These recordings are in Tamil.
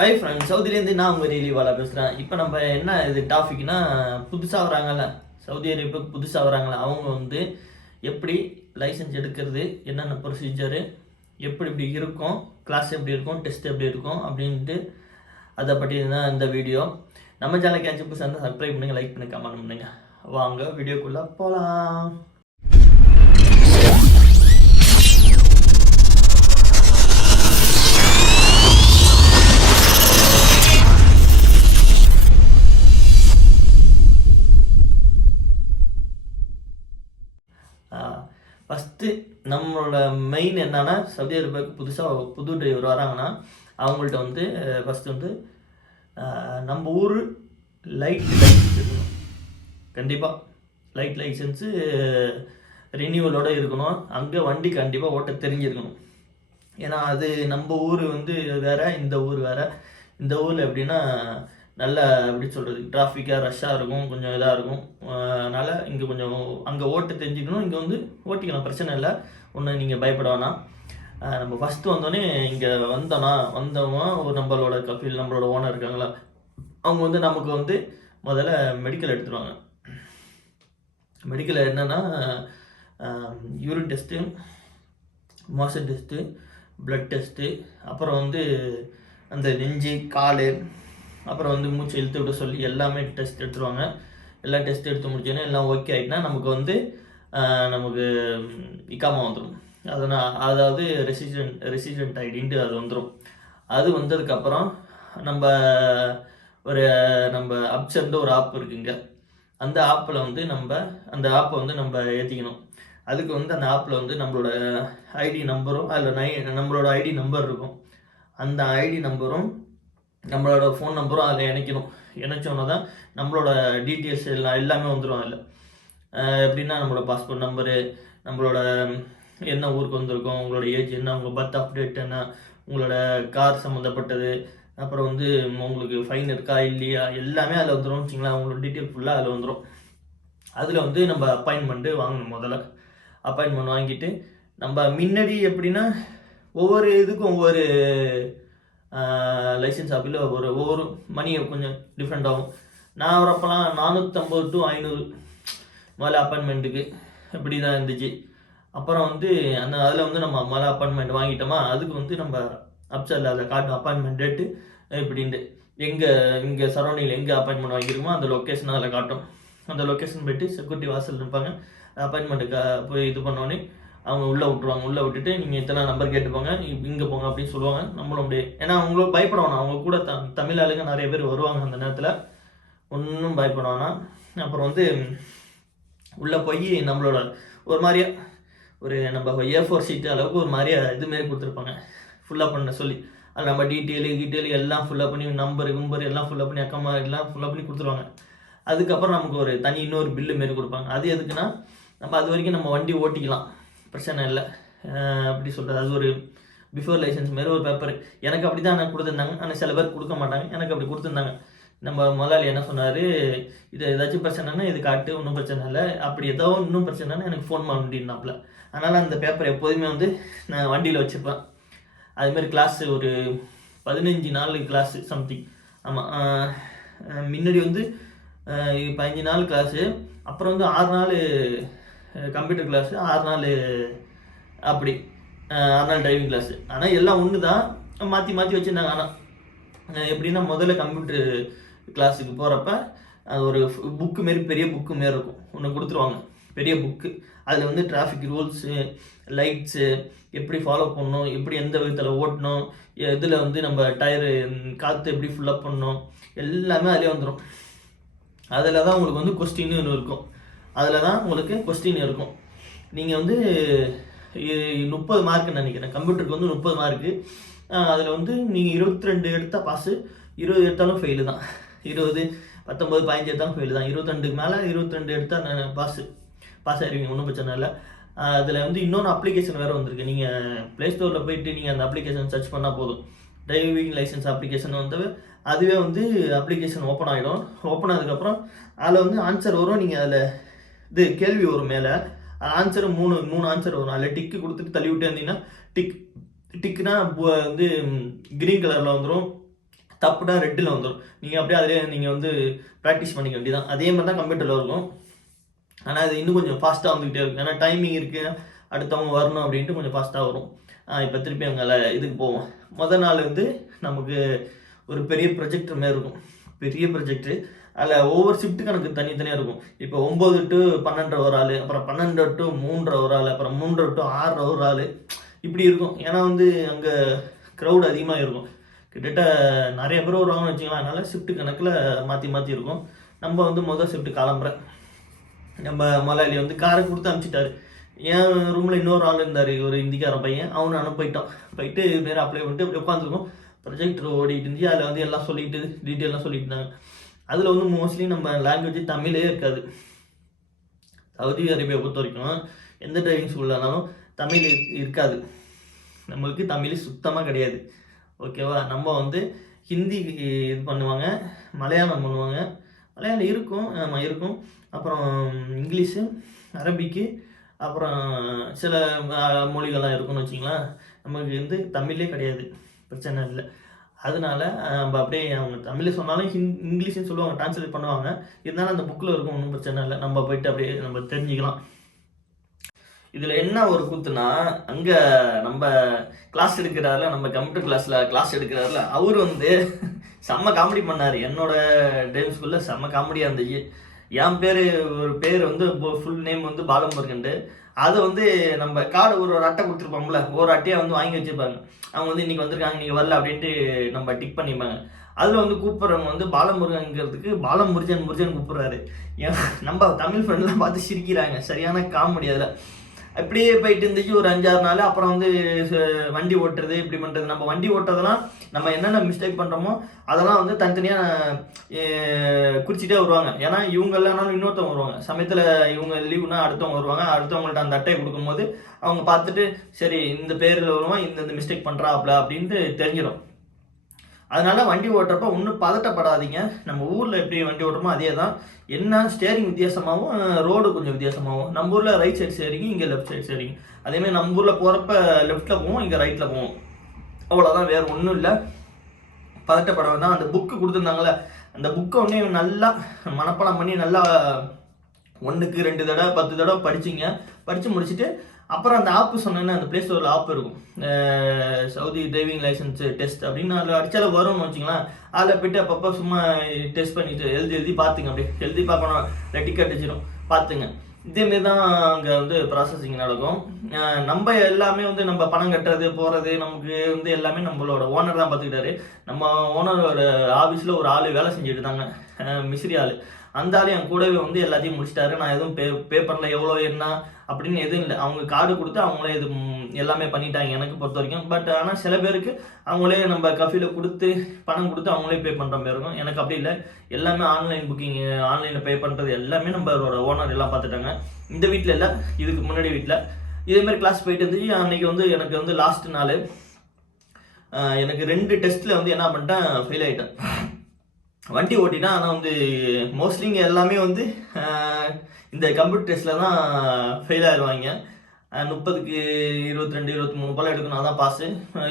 ஹாய் ஃப்ரெண்ட்ஸ் சவுதிலேருந்து நான் உங்கள் ரீலிவாலா பேசுகிறேன் இப்போ நம்ம என்ன இது டாபிக்னா புதுசாக வராங்கல்ல சவுதி அரேபியாவுக்கு புதுசாக வராங்கல்ல அவங்க வந்து எப்படி லைசன்ஸ் எடுக்கிறது என்னென்ன ப்ரொசீஜரு எப்படி இப்படி இருக்கும் கிளாஸ் எப்படி இருக்கும் டெஸ்ட் எப்படி இருக்கும் அப்படின்ட்டு அதை பற்றி தான் இந்த வீடியோ நம்ம சேனல் கேட்சி புதுசாக இருந்தால் சப்ஸ்கிரைப் பண்ணுங்கள் லைக் பண்ணி கமெண்ட் பண்ணுங்கள் வாங்க வீடியோக்குள்ளே போகலாம் நம்மளோட மெயின் என்னன்னா சவுதி அரேபியாவுக்கு புதுசாக புது டிரைவர் வராங்கன்னா அவங்கள்ட்ட வந்து ஃபஸ்ட்டு வந்து நம்ம ஊர் லைட் லைசன்ஸ் இருக்கணும். கண்டிப்பாக லைட் லைசன்ஸு ரினியூவலோட இருக்கணும். அங்கே வண்டி கண்டிப்பாக ஓட்ட தெரிஞ்சிருக்கணும். ஏன்னா அது நம்ம ஊர் வந்து வேறு இந்த ஊர் வேற. இந்த ஊரில் எப்படின்னா நல்ல எப்படி சொல்கிறது டிராஃபிக்காக ரஷ்ஷாக இருக்கும். கொஞ்சம் இதாக இருக்கும். அதனால் இங்கே கொஞ்சம் அங்கே ஓட்டு தெரிஞ்சுக்கணும். இங்கே வந்து ஓட்டிக்கலாம். பிரச்சனை இல்லை. ஒன்றும் நீங்கள் பயப்பட வேணாம். நம்ம ஃபஸ்ட்டு வந்தோடனே இங்கே வந்தோன்னா வந்தோமா ஒரு நம்மளோட கஃபீல் நம்மளோட ஓனர் இருக்காங்களா? அவங்க வந்து நமக்கு வந்து முதல்ல மெடிக்கல் எடுத்துருவாங்க. மெடிக்கல் என்னென்னா urine test motion test blood test அப்புறம் வந்து அந்த நெஞ்சு கால் அப்புறம் வந்து மூச்சு இழுத்து விட சொல்லி எல்லாமே டெஸ்ட் எடுத்துருவாங்க. எல்லாம் டெஸ்ட் எடுத்து முடிச்சோன்னே எல்லாம் ஓகே ஆகிட்டுனா நமக்கு வந்து நமக்கு இக்காமா வந்துடும் அதனால் அதாவது ரெசிடென்ட் ரெசிடென்ட் ஐடின்ட்டு அது வந்துடும் அது வந்ததுக்கப்புறம் நம்ம ஒரு நம்ம அப்சர்ந்து ஒரு ஆப் இருக்குங்க. அந்த ஆப்பில் வந்து நம்ம அந்த ஆப்பை வந்து நம்ம ஏற்றிக்கணும் அதுக்கு வந்து அந்த ஆப்பில் வந்து நம்மளோட ஐடி நம்பரும் அதில் நை நம்மளோட ஐடி நம்பர் இருக்கும். அந்த ஐடி நம்பரும் நம்மளோட ஃபோன் நம்பரும் அதில் இணைக்கணும். இணைச்சோன்னா தான் நம்மளோட டீட்டெயில்ஸ் எல்லாம் எல்லாமே வந்துடும் அதில். எப்படின்னா நம்மளோட பாஸ்போர்ட் நம்பரு நம்மளோட என்ன ஊருக்கு வந்திருக்கோம் உங்களோட ஏஜ் என்ன உங்கள் பர்த் அப்டேட் என்ன உங்களோட கார் சம்மந்தப்பட்டது அப்புறம் வந்து உங்களுக்கு ஃபைன் இருக்கா இல்லையா எல்லாமே அதில் வந்துடும் வச்சிங்களா உங்களோட டீட்டெயில் ஃபுல்லாக அதில் வந்துடும் அதில் வந்து நம்ம அப்பாயின்மெண்ட்டு வாங்கணும் முதல்ல. அப்பாயின்மெண்ட் வாங்கிட்டு நம்ம முன்னாடி எப்படின்னா ஒவ்வொரு இதுக்கும் ஒவ்வொரு லைசன்ஸ் ஆப்பில் ஒரு ஒவ்வொரு மணி கொஞ்சம் டிஃப்ரெண்ட் ஆகும். நான் வரப்பெல்லாம் நானூற்றம்பது டு ஐநூறு. முதல்ல அப்பாயின்மெண்ட்டுக்கு இப்படி தான் இருந்துச்சு. அப்புறம் வந்து அந்த அதில் வந்து நம்ம முதல்ல அப்பாயின்மெண்ட் வாங்கிட்டோமா அதுக்கு வந்து நம்ம அப்சரில் அதில் காட்டும் அப்பாயின்மெண்ட் டேட்டு இப்படின்ட்டு. எங்கே இங்கே சரௌண்டிங்கில் எங்கே அப்பாயின்மெண்ட் வாங்கியிருக்கோமோ அந்த லொக்கேஷன் அதில் காட்டும். அந்த லொக்கேஷன் போயிட்டு செக்யூரிட்டி வாசல் இருப்பாங்க. அப்பாயின்மெண்ட்டுக்கு போய் இது பண்ணோன்னே அவங்க உள்ளே விட்ருவாங்க உள்ளே விட்டுட்டு நீங்கள் இத்தனை நம்பர் கேட்டுப்பாங்க இங்கே போங்க அப்படின்னு சொல்லுவாங்க. நம்மளும் அப்படியே ஏன்னா அவங்களும் பயப்படணும் அவங்க கூட த தமிழ் ஆளுங்க நிறைய பேர் வருவாங்க அந்த நேரத்தில். ஒன்றும் பயப்படணும் அப்புறம் வந்து உள்ளே போய் நம்மளோட ஒரு மாதிரியா ஒரு நம்ம ஏ ஃபோர் சீட்டு அளவுக்கு ஒரு மாதிரியா இதுமாரி கொடுத்துருப்பாங்க. ஃபுல்லாக பண்ண சொல்லி. அது நம்ம டீட்டெயிலு டீட்டெயிலு எல்லாம் ஃபுல்லாக பண்ணி நம்பர் கும்பர் எல்லாம் ஃபுல்லாக பண்ணி அக்கம்மா எல்லாம் ஃபுல்லாக பண்ணி கொடுத்துருவாங்க. அதுக்கப்புறம் நமக்கு ஒரு தனி இன்னொரு பில்லு மாரி கொடுப்பாங்க. அது எதுக்குன்னா நம்ம அது வரைக்கும் நம்ம வண்டி ஓட்டிக்கலாம். பிரச்சனை இல்லை. அப்படி சொல்கிறது அது ஒரு பிஃபோர் லைசன்ஸ் மாரி ஒரு பேப்பர் எனக்கு அப்படி தான் எனக்கு கொடுத்துருந்தாங்க. ஆனால் சில பேர் கொடுக்க மாட்டாங்க. எனக்கு அப்படி கொடுத்துருந்தாங்க. நம்ம முதலாளி என்ன சொன்னார் இது ஏதாச்சும் பிரச்சனைனா இது காட்டு ஒன்றும் பிரச்சனை இல்லை. அப்படி ஏதோ இன்னும் பிரச்சனைனா எனக்கு ஃபோன் பண்ண பண்ணினாப்புல அதனால் அந்த பேப்பர் எப்போதுமே வந்து நான் வண்டியில் வச்சுருப்பேன். அதுமாரி கிளாஸு ஒரு பதினஞ்சு நாள் கிளாஸு சம்திங் ஆமாம் முன்னாடி வந்து பதினஞ்சு நாள் கிளாஸு அப்புறம் வந்து ஆறு நாள் கம்ப்யூட்டர் கிளாஸு ஆறு நாள் அப்படி ஆறு நாள் டிரைவிங் கிளாஸு ஆனால் எல்லாம் ஒன்று தான் மாற்றி மாற்றி வச்சுருந்தாங்க ஆனால் எப்படின்னா முதல்ல கம்ப்யூட்டர் கிளாஸுக்கு போகிறப்ப அது ஒரு புக்கு மாரி பெரிய புக்கு மாரி இருக்கும். ஒன்று கொடுத்துருவாங்க. பெரிய புக்கு அதில் வந்து டிராஃபிக் ரூல்ஸு லைட்ஸு எப்படி ஃபாலோ பண்ணணும் எப்படி எந்த விதத்தில் ஓட்டணும் இதில் வந்து நம்ம டயரு காற்று எப்படி ஃபுல்லப் பண்ணணும் எல்லாமே அதிலே வந்துடும் அதில் தான் உங்களுக்கு வந்து கொஸ்டின் இருக்கும். அதில் தான் உங்களுக்கு கொஸ்டின் இருக்கும். நீங்கள் வந்து முப்பது மார்க்குன்னு நினைக்கிறேன். கம்ப்யூட்டருக்கு வந்து முப்பது மார்க்கு அதில் வந்து நீங்கள் இருபத்தி ரெண்டு எடுத்தால் பாஸு இருபது எடுத்தாலும் ஃபெயிலு தான். இருபது பத்தொம்பது பதினஞ்சு எடுத்தாலும் ஃபெயில் தான். இருபத்தெண்டுக்கு மேலே இருபத்தெண்டு எடுத்தால் பாஸு பாஸ் ஆயிருவீங்க ஒன்றும் பிரச்சனை இல்லை. அதில் வந்து இன்னொன்று அப்ளிகேஷன் வேறு வந்திருக்கு. நீங்கள் ப்ளே ஸ்டோரில் போயிட்டு நீங்கள் அந்த அப்ளிகேஷன் சர்ச் பண்ணால் போதும். டிரைவிங் லைசன்ஸ் அப்ளிகேஷன் வந்து அதுவே வந்து அப்ளிகேஷன் ஓப்பன் ஆகிடும் ஓப்பன் ஆனதுக்கப்புறம் அதில் வந்து ஆன்சர் வரும். நீங்கள் அதில் இது கேள்வி வரும் மேலே. ஆன்சர் மூணு மூணு ஆன்சர் வரும். அதில் டிக்கு கொடுத்துட்டு தள்ளி விட்டு இருந்தீங்கன்னா டிக் டிக்னா வந்து க்ரீன் கலரில் வந்துடும் தப்புனா ரெட்டில் வந்துடும் நீங்கள் அப்படியே அதிலே நீங்கள் வந்து ப்ராக்டிஸ் பண்ணிக்க வேண்டியதான் அதே மாதிரி தான் கம்ப்யூட்டரில் இருக்கும். ஆனால் அது இன்னும் கொஞ்சம் ஃபாஸ்ட்டாக வந்துக்கிட்டே இருக்கும். ஏன்னா டைமிங் இருக்குது அடுத்தவங்க வரணும் அப்படின்ட்டு கொஞ்சம் ஃபாஸ்ட்டாக வரும். இப்போ திருப்பி அங்கே இதுக்கு போவோம். மொதல் நாள் வந்து நமக்கு ஒரு பெரிய ப்ரொஜெக்டர் மாதிரி இருக்கும். பெரிய ப்ரொஜெக்ட்ரு அதில் ஒவ்வொரு ஷிஃப்ட் கணக்கு தனித்தனியாக இருக்கும். இப்போ ஒம்பது டு பன்னெண்டரை ஒரு ஆள் அப்புறம் பன்னெண்டு டு மூன்றரை ஒரு ஆள் அப்புறம் மூன்றரை டு ஆறரை ஒரு ஆள். இப்படி இருக்கும். ஏன்னா வந்து அங்கே க்ரௌட் அதிகமாக இருக்கும் கிட்டத்தட்ட நிறைய பேர் வருவாங்கன்னு வச்சுக்கலாம் அதனால் ஷிஃப்ட் கணக்கில் மாற்றி மாற்றி இருக்கும். நம்ம வந்து முதல் ஷிஃப்ட் கிளம்புறேன் நம்ம முதலாளி வந்து காரை கொடுத்து அனுப்பிச்சிட்டாரு. என் ரூமில் இன்னொரு ஆள் இருந்தார் ஒரு இந்திக்காரன் பையன். அவனை அனுப்பிட்டான் போயிட்டு நேராக அப்ளை பண்ணிட்டு அப்படி உட்காந்துருக்கோம் ப்ரொஜெக்டர் ஓடிட்டு இருந்துச்சு அதில் வந்து எல்லாம் சொல்லிட்டு டீட்டெயிலாம் சொல்லிட்டு இருந்தாங்க. அதில் வந்து மோஸ்ட்லி நம்ம லாங்குவேஜ் தமிழே இருக்காது. சவுதி அரேபியா பொறுத்த வரைக்கும் எந்த டிரைவிங் ஸ்கூல்லனாலும் தமிழ் இருக்காது. நம்மளுக்கு தமிழ் சுத்தமாக கிடையாது. ஓகேவா நம்ம வந்து ஹிந்தி இது பண்ணுவாங்க. மலையாளம் பண்ணுவாங்க. மலையாளம் இருக்கும். ஆமாம் இருக்கும். அப்புறம் இங்கிலீஷு அரபிக்கு அப்புறம் சில மொழிகள்லாம் இருக்கும்னு வச்சிங்களேன் நமக்கு வந்து தமிழே கிடையாது. பிரச்சனை இல்லை. அதனால நம்ம அப்படியே அவங்க தமிழ் சொன்னாலும் ஹிந் இங்கிலீஷ்னு சொல்லுவாங்க ட்ரான்ஸ்லேட் பண்ணுவாங்க. இருந்தாலும் அந்த புக்கில் இருக்கும் ஒன்றும் பிரச்சனை இல்லை. நம்ம போயிட்டு அப்படியே நம்ம தெரிஞ்சுக்கலாம். இதில் என்ன ஒரு கூத்துனா அங்கே நம்ம கிளாஸ் எடுக்கிறாருல நம்ம கம்ப்யூட்டர் கிளாஸில் கிளாஸ் எடுக்கிறாருல அவர் வந்து செம்ம காமெடி பண்ணார். என்னோட டைம் ஸ்கூலில் செம்ம காமெடியாக இருந்துச்சு. என் பேர் ஒரு பேர் வந்து ஃபுல் நேம் வந்து பாலமுருகன்ட்டு. அதை வந்து நம்ம கார்டு ஒரு ஒரு அட்டை கொடுத்துருப்போம்ல ஒரு அட்டையை வந்து வாங்கி வச்சிருப்பாங்க. அவங்க வந்து இன்றைக்கி வந்திருக்காங்க நீங்கள் வரல அப்படின்ட்டு நம்ம டிக் பண்ணிப்பாங்க. அதில் வந்து கூப்பிட்றவங்க வந்து பாலமுருகன்ங்கிறதுக்கு பாலமுருஜன் முருஜன் கூப்பிட்றாரு. ஏன் நம்ம தமிழ் ஃப்ரெண்ட்லாம் பார்த்து சிரிக்கிறாங்க. சரியான காமெடி அதில். அப்படியே போயிட்டு இருந்துச்சு ஒரு அஞ்சாறு நாள். அப்புறம் வந்து ச- வண்டி ஓட்டுறது இப்படி பண்ணுறது நம்ம வண்டி ஓட்டுறதெல்லாம் நம்ம என்னென்ன மிஸ்டேக் பண்ணுறோமோ அதெல்லாம் வந்து தனித்தனியாக குறிச்சிட்டே வருவாங்க. ஏன்னா இவங்க இல்லைனாலும் இன்னொருத்தவங்க வருவாங்க. சமயத்தில் இவங்க லீவுனா அடுத்தவங்க வருவாங்க. அடுத்தவங்கள்ட்ட அந்த அட்டையை கொடுக்கும்போது அவங்க பார்த்துட்டு சரி இந்த பேரில் வருவான் இந்த இந்த மிஸ்டேக் பண்ணுறாப்ல அப்படின்ட்டு தெரிஞ்சிடும். அதனால வண்டி ஓட்டுறப்ப ஒன்றும் பதட்டப்படாதீங்க. நம்ம ஊரில் எப்படி வண்டி ஓட்டுறோமோ அதே தான் என்ன ஸ்டேரிங் வித்தியாசமாகவும் ரோடு கொஞ்சம் வித்தியாசமாகவும் நம்ம ஊரில் ரைட் சைடு ஸ்டேரிங் இங்கே லெஃப்ட் சைடு ஸ்டேரிங் அதேமாதிரி நம்ம ஊரில் போகிறப்ப லெஃப்ட்டில் போவோம் இங்கே ரைட்டில் போவோம். அவ்வளோதான் வேறு ஒன்றும் இல்லை. பதட்டப்பட வேண்டாம் அந்த புக்கு கொடுத்துருந்தாங்களே அந்த புக்கை ஒன்றே நல்லா மனப்பாடம் பண்ணி நல்லா ஒன்றுக்கு ரெண்டு தடவை பத்து தடவை படிச்சிங்க. படித்து முடிச்சுட்டு அப்புறம் அந்த ஆப்பு சொன்னேன்னா அந்த ப்ளே ஸ்டோரில் ஆப் இருக்கும். சவுதி டிரைவிங் லைசன்ஸ் டெஸ்ட் அப்படின்னு அதில் அடிச்சால வரும்னு வச்சுங்களேன். அதில் போயிட்டு அப்பப்போ சும்மா டெஸ்ட் பண்ணிட்டு எழுதி எழுதி பார்த்துங்க அப்படியே. எழுதி பார்க்கணும். இல்லை டிக்கெட் வச்சிடும் பார்த்துங்க. இதேமாரி தான் அங்கே வந்து ப்ராசஸிங் நடக்கும். நம்ம எல்லாமே வந்து நம்ம பணம் கட்டுறது போகிறது நமக்கு வந்து எல்லாமே நம்மளோட ஓனர் தான் பார்த்துக்கிட்டாரு. நம்ம ஓனரோட ஆஃபீஸில் ஒரு ஆள் வேலை செஞ்சுட்டு இருந்தாங்க. மிஸ்ரி ஆள். அந்த ஆள் என் கூடவே வந்து எல்லாத்தையும் முடிச்சிட்டாரு. நான் எதுவும் பே பே பண்ணல எவ்வளோ என்ன அப்படின்னு எதுவும் இல்லை. அவங்க கார்டு கொடுத்து அவங்களே இது எல்லாமே பண்ணிட்டாங்க எனக்கு பொறுத்த வரைக்கும். பட் ஆனால் சில பேருக்கு அவங்களே நம்ம கஃபியில் கொடுத்து பணம் கொடுத்து அவங்களே பே பண்ணுற மாதிரி இருக்கும். எனக்கு அப்படி இல்லை. எல்லாமே ஆன்லைன் புக்கிங் ஆன்லைனில் பே பண்ணுறது எல்லாமே நம்மளோட ஓனர் எல்லாம் பார்த்துட்டாங்க. இந்த வீட்டில் இல்லை. இதுக்கு முன்னாடி வீட்டில் இதேமாதிரி கிளாஸ் போயிட்டு இருந்துச்சு அன்னைக்கு வந்து எனக்கு வந்து லாஸ்ட் நாள் எனக்கு ரெண்டு டெஸ்ட்டில் வந்து என்ன பண்ணிட்டேன் ஃபெயில் ஆகிட்டேன் வண்டி ஓட்டினா ஆனால் வந்து மோஸ்ட்லி இங்கே எல்லாமே வந்து இந்த கம்ப்யூட்டர் டெஸ்ட்டில் தான் ஃபெயில் ஆயிடுவாங்க முப்பதுக்கு இருபத்தி ரெண்டு இருபத்தி மூணு போல் எடுக்கணும் அதான் பாஸு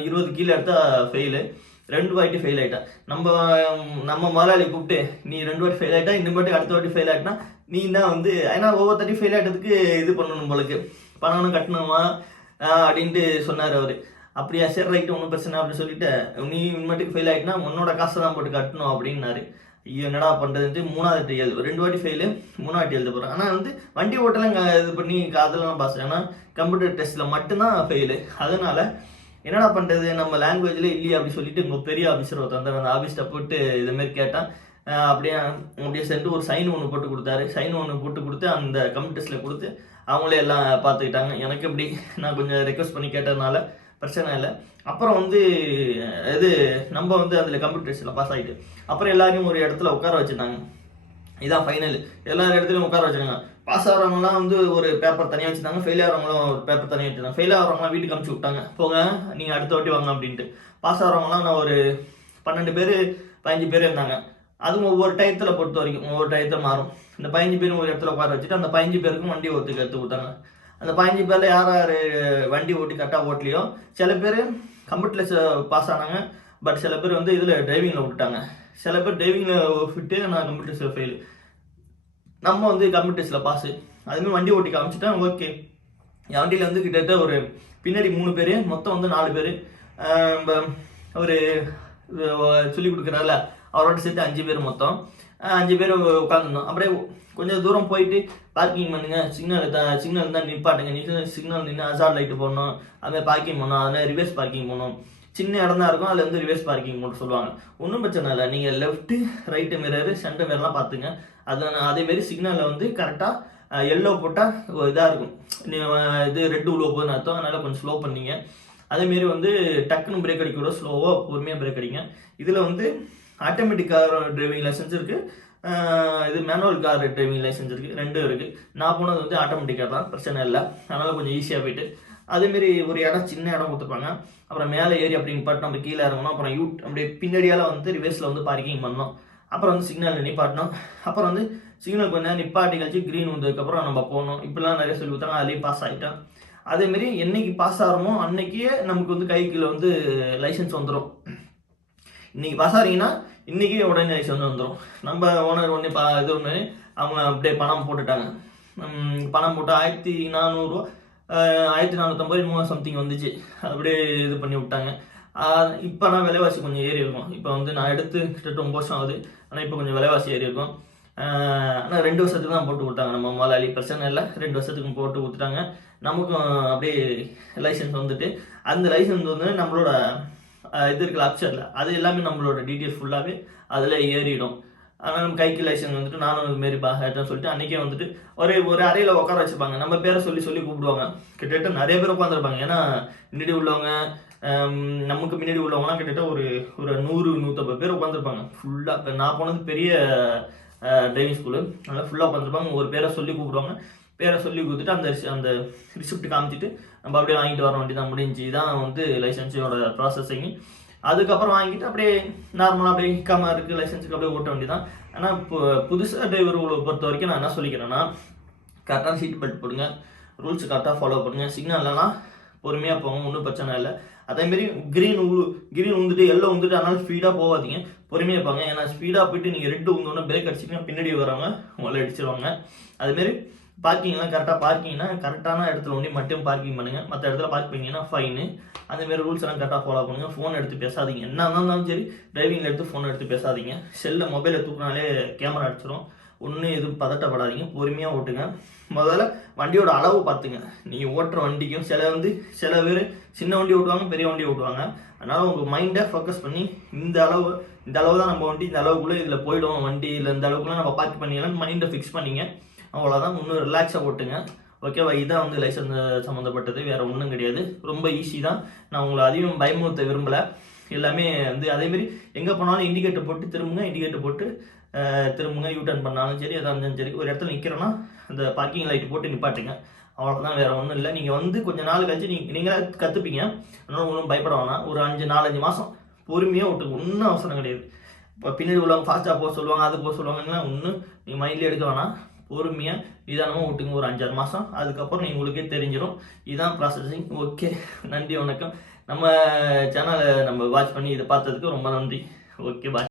இருபது கீழே எடுத்தால் ஃபெயிலு ரெண்டு வாட்டி ஃபெயில் ஆகிட்டேன் நம்ம நம்ம முதலாளி கூப்பிட்டு நீ ரெண்டு வாட்டி ஃபெயில் ஆகிட்டா இன்னும் அடுத்த வாட்டி ஃபெயில் ஆகிட்டா நீ தான் வந்து ஏன்னா ஒவ்வொருத்தாட்டி ஃபெயில் ஆகிட்டதுக்கு இது பண்ணணும் உங்களுக்கு பணம் கட்டணுமா? அப்படின்ட்டு சொன்னார் அவர். அப்படியா சரி ரைட்டு ஒன்றும் பிரச்சனை அப்படின்னு சொல்லிட்டு நீ இனிமேட்டுக்கு ஃபெயில் ஆகிட்டுனா உன்னோட காசை தான் போட்டு கட்டணும் அப்படின்னாரு. ஐயோ என்னடா பண்ணுறதுன்ட்டு மூணாவது வாட்டி எழுது. ரெண்டு வாட்டி ஃபெயிலு மூணாவது வாட்டி எழுத போகிறேன் ஆனால் வந்து வண்டி ஓட்டலாம் இது பண்ணி அதெல்லாம் பாஸ் ஆனால் கம்ப்யூட்டர் டெஸ்ட்டில் மட்டும்தான் ஃபெயிலு அதனால் என்னடா பண்ணுறது நம்ம லாங்குவேஜில் இல்லையே அப்படி சொல்லிட்டு உங்கள் பெரிய ஆஃபீஸர் ஒருத்தர் அந்த ஆஃபீஸ்ட்டை போட்டு இதுமாரி கேட்டான். அப்படியே அப்படியே சென்று ஒரு சைன் ஒன்று போட்டு கொடுத்தாரு. சைன் ஒன்று போட்டு கொடுத்து அந்த கம்ப்யூட்டர்ஸில் கொடுத்து அவங்களே எல்லாம் பார்த்துக்கிட்டாங்க. எனக்கு எப்படி நான் கொஞ்சம் ரெக்வஸ்ட் பண்ணி கேட்டதுனால பிரச்சனை இல்லை. அப்புறம் வந்து இது நம்ம வந்து அதில் கம்ப்யூட்டர்ஸில் பாஸ் ஆகிட்டு அப்புறம் எல்லாரையும் ஒரு இடத்துல உட்கார வச்சுட்டாங்க இதான் ஃபைனல் எல்லா இடத்துலையும் உட்கார வச்சுருக்காங்க. பாஸ் ஆகிறவங்களாம் வந்து ஒரு பேப்பர் தனியாக வச்சுருந்தாங்க. ஃபெயில் ஆகிறவங்களும் ஒரு பேப்பர் தனியாக வச்சுருந்தாங்க. ஃபெயில் ஆகிறவங்களாம் வீட்டுக்கு அமுச்சு விட்டாங்க. போங்க நீங்கள் அடுத்த வாட்டி வாங்க அப்படின்ட்டு. பாஸ் ஆகிறவங்களாம் நான் ஒரு பன்னெண்டு பேர் பதினஞ்சு பேர் இருந்தாங்க. அதுவும் ஒவ்வொரு டயத்தில் பொறுத்த வரைக்கும் ஒவ்வொரு டயத்தில் மாறும். இந்த பதினஞ்சு பேரும் ஒரு இடத்துல உட்கார வச்சுட்டு அந்த பதினஞ்சு பேருக்கும் வண்டி ஒருத்துக்கு எடுத்து கொடுத்தாங்க. அந்த பதினஞ்சு பேரில் யார் யார் வண்டி ஓட்டி கரெக்டாக ஓட்டலையோ சில பேர் கம்ப்யூட்டரில் பாஸ் ஆனாங்க. பட் சில பேர் வந்து இதில் டிரைவிங்கில் விட்டுட்டாங்க. சில பேர் டிரைவிங்கில் விட்டு நான் கம்ப்யூட்டர்ஸில் ஃபெயில் நம்ம வந்து கம்ப்யூட்டர்ஸில் பாஸு அதுமாதிரி வண்டி ஓட்டி காமிச்சிட்டேன் ஓகே என் வண்டியில் வந்து கிட்டத்தட்ட ஒரு பின்னாடி மூணு பேர் மொத்தம் வந்து நாலு பேர். ஒரு சொல்லி கொடுக்குறாருல அவரோட சேர்த்து அஞ்சு பேர் மொத்தம். அஞ்சு பேர் உட்காந்துருந்தோம் அப்படியே கொஞ்சம் தூரம் போயிட்டு பார்க்கிங் பண்ணுங்க. சிக்னல் தான் சிக்னல் தான் நிப்பாட்டுங்க. நீ சிக்னல் நின்று அசார் லைட்டு போடணும். அதுமாதிரி பார்க்கிங் பண்ணணும். அதனால் ரிவர்ஸ் பார்க்கிங் பண்ணணும். சின்ன இடம் தான் இருக்கும். அதில் வந்து ரிவர்ஸ் பார்க்கிங் மட்டும் சொல்லுவாங்க. ஒன்றும் பிரச்சனை இல்லை. நீங்கள் லெஃப்ட்டு ரைட்டு மிரரு சென்டர் மிரர்லாம் பார்த்துங்க. அது அதேமாரி சிக்னலில் வந்து கரெக்டாக எல்லோ போட்டால் இதாக இருக்கும். இது ரெட் உள்ள போகுதுன்னு அர்த்தம். அதனால் கொஞ்சம் ஸ்லோ பண்ணிங்க. அதேமாரி வந்து டக்குன்னு பிரேக் அடிக்க கூட ஸ்லோவாக பொறுமையாக பிரேக் அடிங்க. இதில் வந்து ஆட்டோமேட்டிக் கார் டிரைவிங் லைசன்ஸ் இருக்குது இது மேனுவல் கார் டிரைவிங் லைசன்ஸ் இருக்குது ரெண்டும் இருக்குது நான் போனது வந்து ஆட்டோமேட்டிக்காக தான். பிரச்சனை இல்லை. அதனால் கொஞ்சம் ஈஸியாக போயிட்டு அதேமாரி ஒரு இடம் சின்ன இடம் கொடுத்துருப்பாங்க. அப்புறம் மேலே ஏறி அப்படின்னு பாட்டு நம்ம கீழே இறங்கணும். அப்புறம் யூ அப்படியே பின்னாடியால் வந்து ரிவர்ஸில் வந்து பார்க்கிங் பண்ணோம் அப்புறம் வந்து சிக்னல் நிப்பாட்டணும். அப்புறம் வந்து சிக்னல் கொஞ்ச நேரம் நிப்பாட்டி கழிச்சு க்ரீன் வந்ததுக்கப்புறம் நம்ம போகணும். இப்படிலாம் நிறைய சொல்லி கொடுத்தாங்க. அதுலேயும் பாஸ் ஆகிட்டேன் அதேமாரி என்றைக்கு பாஸ் ஆகிறோமோ அன்றைக்கே நமக்கு வந்து கைக்குள்ளே வந்து லைசன்ஸ் வந்துடும் இன்னைக்கு பாஸ் ஆகிறீங்கன்னா உடனே லைசன்ஸ் வந்துடும் நம்ம ஓனர் ஒன்று பா இது ஒன்று அவங்க அப்படியே பணம் போட்டுட்டாங்க. பணம் போட்டு ஆயிரத்தி நானூறுரூவா ஆயிரத்தி நானூற்றம்பது மூணு சம்திங் வந்துச்சு. அப்படியே இது பண்ணி விட்டாங்க. இப்போ ஆனால் விலைவாசி கொஞ்சம் ஏறி இருக்கும். இப்போ வந்து நான் எடுத்து கிட்டத்தட்ட ஒம்பது வருஷம் ஆகுது. ஆனால் இப்போ கொஞ்சம் விலைவாசி ஏறி இருக்கும். ஆனால் ரெண்டு வருஷத்துக்கு தான் போட்டு கொடுத்தாங்க நம்ம முதலாளி பிரச்சனை இல்லை. ரெண்டு வருஷத்துக்கு போட்டு கொடுத்துட்டாங்க. நமக்கும் அப்படியே லைசன்ஸ் வந்துட்டு அந்த லைசன்ஸ் வந்து நம்மளோட இது இருக்குல்ல அப்சரில் அது எல்லாமே நம்மளோட டீட்டெயில் ஃபுல்லாகவே அதில் ஏறிடும். ஆனால் நம்ம கைக்கு லைசன்ஸ் வந்துட்டு நானும் இதுமாரி பாகட்டும் சொல்லிட்டு அன்றைக்கே வந்துட்டு ஒரே ஒரு அறையில் உட்கார வச்சுப்பாங்க. நம்ம பேரை சொல்லி சொல்லி கூப்பிடுவாங்க. கிட்டத்தட்ட நிறைய பேர் உட்காந்துருப்பாங்க ஏன்னா முன்னாடி உள்ளவங்க நமக்கு முன்னாடி உள்ளவங்கலாம் கிட்டத்தட்ட ஒரு ஒரு நூறு நூற்றம்பது பேர் உட்காந்துருப்பாங்க ஃபுல்லாக இப்போ நான் போனது பெரிய டிரைவிங் ஸ்கூலு அதனால் ஃபுல்லாக உட்காந்துருப்பாங்க ஒரு பேரை சொல்லி கூப்பிடுவாங்க. பேரை சொல்லி கொடுத்துட்டு அந்த அந்த ரிசிப்ட் காமிச்சிட்டு நம்ம அப்படியே வாங்கிட்டு வர வேண்டியதான் முடிஞ்சு. தான் வந்து லைசன்ஸோட ப்ராசஸிங் அதுக்கப்புறம் வாங்கிட்டு அப்படியே நார்மலாக அப்படியே இக்காம இருக்குது லைசன்ஸுக்கு அப்படியே ஓட்ட வேண்டியதான் ஆனால் இப்போ புதுசாக டிரைவர்களை பொறுத்த வரைக்கும் நான் என்ன சொல்லிக்கிறேன்னா கரெக்டாக சீட் பெல்ட் போடுங்க. ரூல்ஸ் கரெக்டாக ஃபாலோ பண்ணுங்கள் சிக்னல்லாம் பொறுமையாக போங்க. ஒன்றும் பிரச்சனை இல்லை. அதேமாரி க்ரீன் உ க்ரீன் வந்துட்டு எல்லோ வந்துட்டு அதனால ஸ்பீடாக போகாதீங்க. பொறுமையாக போங்க. ஏன்னா ஸ்பீடாக போயிட்டு நீங்கள் ரெட்டு உந்தோடனே பிரேக் அடிச்சிங்கன்னா பின்னாடி வரவங்க உங்களை அடிச்சிருவாங்க. அதுமாரி பார்க்கிங்லாம் கரெக்டாக பார்க்கிங்னா கரெக்டான இடத்துல ஒன்றி மட்டும் பார்க்கிங் பண்ணுங்கள் மற்ற இடத்துல பார்க் பண்ணிங்கன்னா ஃபைனு அந்தமாரி ரூல்ஸ் எல்லாம் கரெக்டாக ஃபாலோ பண்ணுங்கள் ஃபோன் எடுத்து பேசாதீங்க. என்ன இருந்தாலும் சரி டிரைவிங்கில் எடுத்து ஃபோன் எடுத்து பேசாதீங்க. செல்லை மொபைலை தூக்கினாலே கேமரா அடிச்சிடும் ஒன்றும் எதுவும் பதட்டப்படாதீங்க. பொறுமையாக ஓட்டுங்க. முதல்ல வண்டியோட அளவு பார்த்துங்க. நீங்கள் ஓட்டுற வண்டிக்கும் சில வந்து சில பேர் சின்ன வண்டி ஓட்டுவாங்க பெரிய வண்டி ஓட்டுவாங்க. அதனால் உங்கள் மைண்டை ஃபோக்கஸ் பண்ணி இந்த அளவு இந்த அளவு தான் நம்ம வண்டி இந்த அளவுக்குள்ளே இதில் போயிடும். வண்டி இல்லை இந்த அளவுக்குலாம் நம்ம பார்க் பண்ணிக்கலாம் மைண்டை ஃபிக்ஸ் பண்ணிங்க. அவ்வளோதான் இன்னும் ரிலாக்ஸாக ஓட்டுங்க ஓகேவா இதான் வந்து லைசன்ஸ் சம்மந்தப்பட்டது வேறு ஒன்றும் கிடையாது. ரொம்ப ஈஸி தான். நான் உங்களை அதிகம் பயமுறுத்த விரும்பலை. எல்லாமே வந்து அதேமாரி எங்கே போனாலும் இண்டிகேட்டர் போட்டு திரும்புங்க. இண்டிகேட்டர் போட்டு திரும்புங்க. யூ டர்ன் பண்ணாலும் சரி எதாக இருந்தாலும் சரி. ஒரு இடத்துல நிற்கிறோன்னா அந்த பார்க்கிங் லைட் போட்டு நிப்பாட்டுங்க. அவ்வளோதான் வேறு ஒன்றும் இல்லை. நீங்கள் வந்து கொஞ்சம் நாள் கழிச்சு நீங்கள் நீங்களே கற்றுப்பீங்க அதனால் ஒன்றும் பயப்பட வேணாம். ஒரு அஞ்சு நாலஞ்சு மாதம் பொறுமையாக ஓட்டுங்க ஒன்றும் அவசரம் கிடையாது. இப்போ பின்னாடி உள்ளவங்க ஃபாஸ்ட்டாக போக சொல்லுவாங்க அது போக சொல்லுவாங்கன்னா ஒன்றும் நீங்கள் மைண்ட்லேயே எடுக்க வேணாம். பொறுமையாக நிதானமாக விட்டுங்க ஒரு அஞ்சாறு மாதம் அதுக்கப்புறம் நீங்கள் உங்களுக்கே தெரிஞ்சிடும் இதுதான் ப்ராசஸிங் ஓகே நன்றி வணக்கம். நம்ம சேனலை நம்ம வாட்ச் பண்ணி இதை பார்த்ததுக்கு ரொம்ப நன்றி. Okay bye